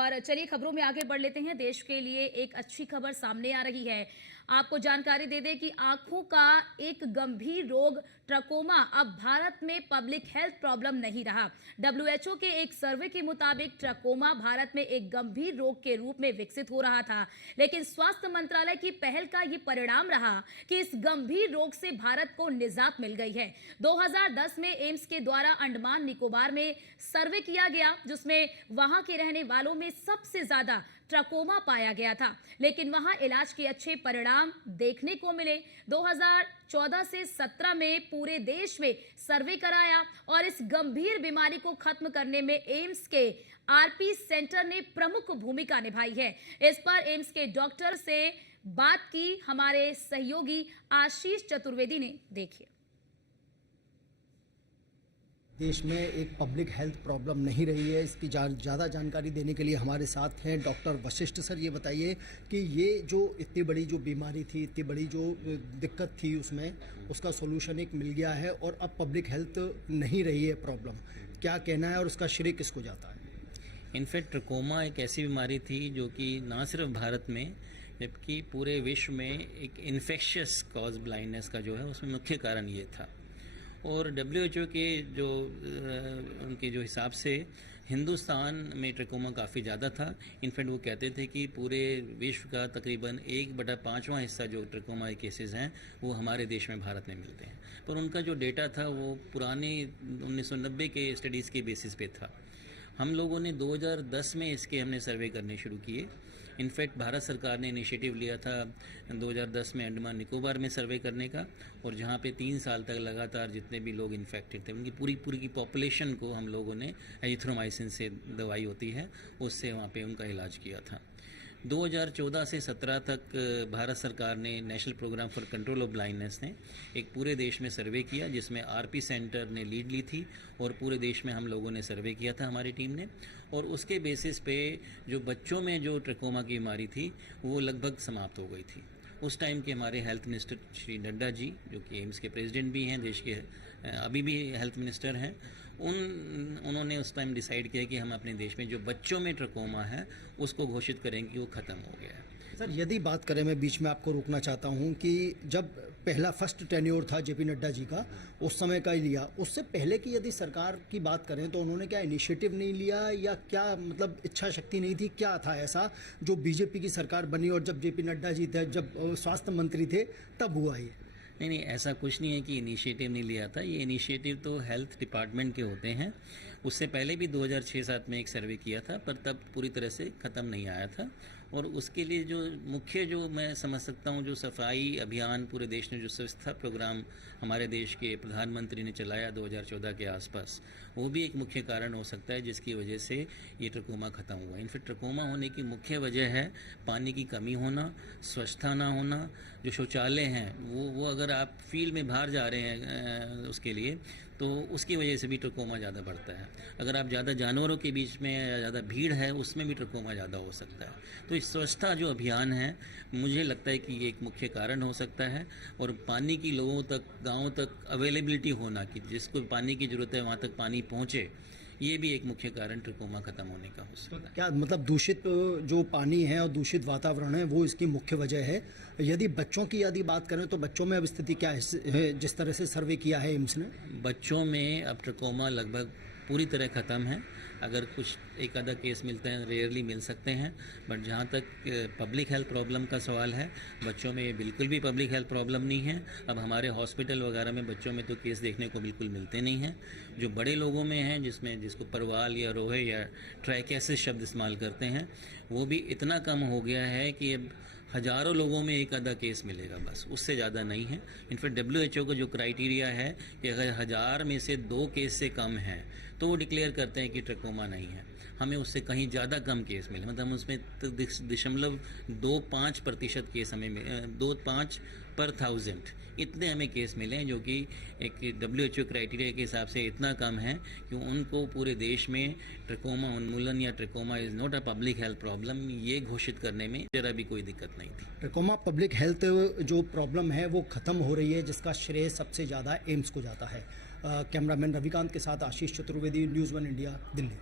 और चलिए खबरों में आगे बढ़ लेते हैं। देश के लिए एक अच्छी खबर सामने आ रही है। आपको जानकारी दे दें कि आंखों का एक गंभीर रोग ट्रकोमा अब भारत में पब्लिक हेल्थ प्रॉब्लम नहीं रहा। WHO के एक सर्वे के मुताबिक ट्रकोमा भारत में एक गंभीर रोग के रूप में विकसित हो रहा था, लेकिन स्वास्थ्य मंत्रालय की पहल का ये परिणाम रहा कि इस गंभीर रोग से भारत को निजात मिल गई है। 2010 में एम्स के द्वारा अंडमान निकोबार में सर्वे किया गया, जिसमें वहां के रहने वालों में सबसे ज्यादा ट्रकोमा पाया गया था, लेकिन वहां इलाज के अच्छे परिणाम देखने को मिले। 2014 से 17 में पूरे देश में सर्वे कराया और इस गंभीर बीमारी को खत्म करने में एम्स के आरपी सेंटर ने प्रमुख भूमिका निभाई है। इस पर एम्स के डॉक्टर से बात की हमारे सहयोगी आशीष चतुर्वेदी ने। देखिए, देश में एक पब्लिक हेल्थ प्रॉब्लम नहीं रही है। इसकी ज़्यादा जानकारी देने के लिए हमारे साथ हैं डॉक्टर वशिष्ठ सर। ये बताइए कि ये जो इतनी बड़ी जो बीमारी थी, इतनी बड़ी जो दिक्कत थी, उसमें उसका सॉल्यूशन एक मिल गया है और अब पब्लिक हेल्थ नहीं रही है प्रॉब्लम। क्या कहना है और उसका श्रेय किसको जाता है? इनफैक्ट ट्रकोमा एक ऐसी बीमारी थी जो कि ना सिर्फ भारत में जबकि पूरे विश्व में एक इन्फेक्शियस कॉज ब्लाइंडनेस का जो है उसमें मुख्य कारण ये था। और WHO के जो उनके जो हिसाब से हिंदुस्तान में ट्रकोमा काफ़ी ज़्यादा था। इनफैक्ट वो कहते थे कि पूरे विश्व का तकरीबन 1/5वां हिस्सा जो ट्रकोमा के केसेस हैं वो हमारे देश में भारत में मिलते हैं। पर उनका जो डेटा था वो पुराने 1990 के स्टडीज़ के बेसिस पे था। हम लोगों ने 2010 में इसके हमने सर्वे करने शुरू किए। इनफैक्ट भारत सरकार ने इनिशिएटिव लिया था 2010 में अंडमान निकोबार में सर्वे करने का, और जहाँ पे 3 साल तक लगातार जितने भी लोग इन्फेक्टेड थे उनकी पूरी की पॉपुलेशन को हम लोगों ने एजिथ्रोमाइसिन से दवाई होती है उससे वहाँ पे उनका इलाज किया था। 2014 से 17 तक भारत सरकार ने national programme for control of blindness ने एक पूरे देश में सर्वे किया, जिसमें आरपी सेंटर ने लीड ली थी और पूरे देश में हम लोगों ने सर्वे किया था हमारी टीम ने। और उसके बेसिस पे जो बच्चों में जो ट्रकोमा की बीमारी थी वो लगभग समाप्त हो गई थी। उस टाइम के हमारे हेल्थ मिनिस्टर श्री नड्डा जी, जो कि एम्स के प्रेसिडेंट भी हैं, देश के अभी भी हेल्थ मिनिस्टर हैं, उन्होंने उस टाइम डिसाइड किया कि हम अपने देश में जो बच्चों में ट्रकोमा है उसको घोषित करेंगे कि वो ख़त्म हो गया है। सर, यदि बात करें, मैं बीच में आपको रोकना चाहता हूं कि जब पहला फर्स्ट टेन्योर था JP नड्डा जी का, उस समय का ही लिया, उससे पहले की यदि सरकार की बात करें तो उन्होंने क्या इनिशिएटिव नहीं लिया या क्या मतलब इच्छा शक्ति नहीं थी? क्या था ऐसा जो BJP की सरकार बनी और जब JP नड्डा जी थे, जब स्वास्थ्य मंत्री थे, तब हुआ ये? नहीं, ऐसा कुछ नहीं है कि इनिशिएटिव नहीं लिया था। ये इनिशिएटिव तो हेल्थ डिपार्टमेंट के होते हैं। उससे पहले भी 2006-7 में एक सर्वे किया था, पर तब पूरी तरह से ख़त्म नहीं आया था। और उसके लिए जो मुख्य, जो मैं समझ सकता हूँ, जो सफाई अभियान पूरे देश ने, जो स्वच्छता प्रोग्राम हमारे देश के प्रधानमंत्री ने चलाया 2014 के आसपास, वो भी एक मुख्य कारण हो सकता है जिसकी वजह से ये ट्रकोमा ख़त्म हुआ। इनफैक्ट ट्रकोमा होने की मुख्य वजह है पानी की कमी होना, स्वच्छता ना होना। जो शौचालय हैं वो अगर आप फील्ड में बाहर जा रहे हैं उसके लिए, तो उसकी वजह से भी ट्रकोमा ज़्यादा बढ़ता है। अगर आप ज़्यादा जानवरों के बीच में या ज़्यादा भीड़ है उसमें भी ट्रकोमा ज़्यादा हो सकता है। तो इस स्वच्छता जो अभियान है, मुझे लगता है कि ये एक मुख्य कारण हो सकता है। और पानी की लोगों तक, गाँव तक अवेलेबिलिटी होना, कि जिसको पानी की ज़रूरत है वहाँ तक पानी पहुँचे, ये भी एक मुख्य कारण ट्रकोमा खत्म होने का हो सकता है। क्या मतलब दूषित जो पानी है और दूषित वातावरण है वो इसकी मुख्य वजह है? यदि बच्चों की यदि बात करें तो बच्चों में अब स्थिति क्या है, जिस तरह से सर्वे किया है एम्स ने? बच्चों में अब ट्रकोमा लगभग पूरी तरह ख़त्म है। अगर कुछ एक आधा केस मिलते हैं, रेयरली मिल सकते हैं, बट जहाँ तक पब्लिक हेल्थ प्रॉब्लम का सवाल है, बच्चों में ये बिल्कुल भी पब्लिक हेल्थ प्रॉब्लम नहीं है। अब हमारे हॉस्पिटल वगैरह में बच्चों में तो केस देखने को बिल्कुल मिलते नहीं हैं। जो बड़े लोगों में हैं, जिसको परवाल या रोहे या ट्राइकेसिस शब्द इस्तेमाल करते हैं, वो भी इतना कम हो गया है कि अब हज़ारों लोगों में एक आधा केस मिलेगा, बस, उससे ज़्यादा नहीं है। इनफैक्ट WHO का जो क्राइटेरिया है कि अगर 1000 में से 2 केस से कम हैं तो वो डिक्लेयर करते हैं कि ट्रकोमा नहीं है। हमें उससे कहीं ज़्यादा कम केस मिले, मतलब हम उसमें 0.25% केस हमें 2.5 पर 1000 इतने हमें केस मिले हैं, जो कि एक WHO क्राइटेरिया के हिसाब से इतना कम है कि उनको पूरे देश में ट्रकोमा उन्मूलन या trachoma is not a public health problem ये घोषित करने में जरा भी कोई दिक्कत नहीं थी। ट्रकोमा पब्लिक हेल्थ जो प्रॉब्लम है वो ख़त्म हो रही है, जिसका श्रेय सबसे ज़्यादा एम्स को जाता है। कैमरामैन रविकांत के साथ आशीष चतुर्वेदी, न्यूज़ 1 इंडिया, दिल्ली।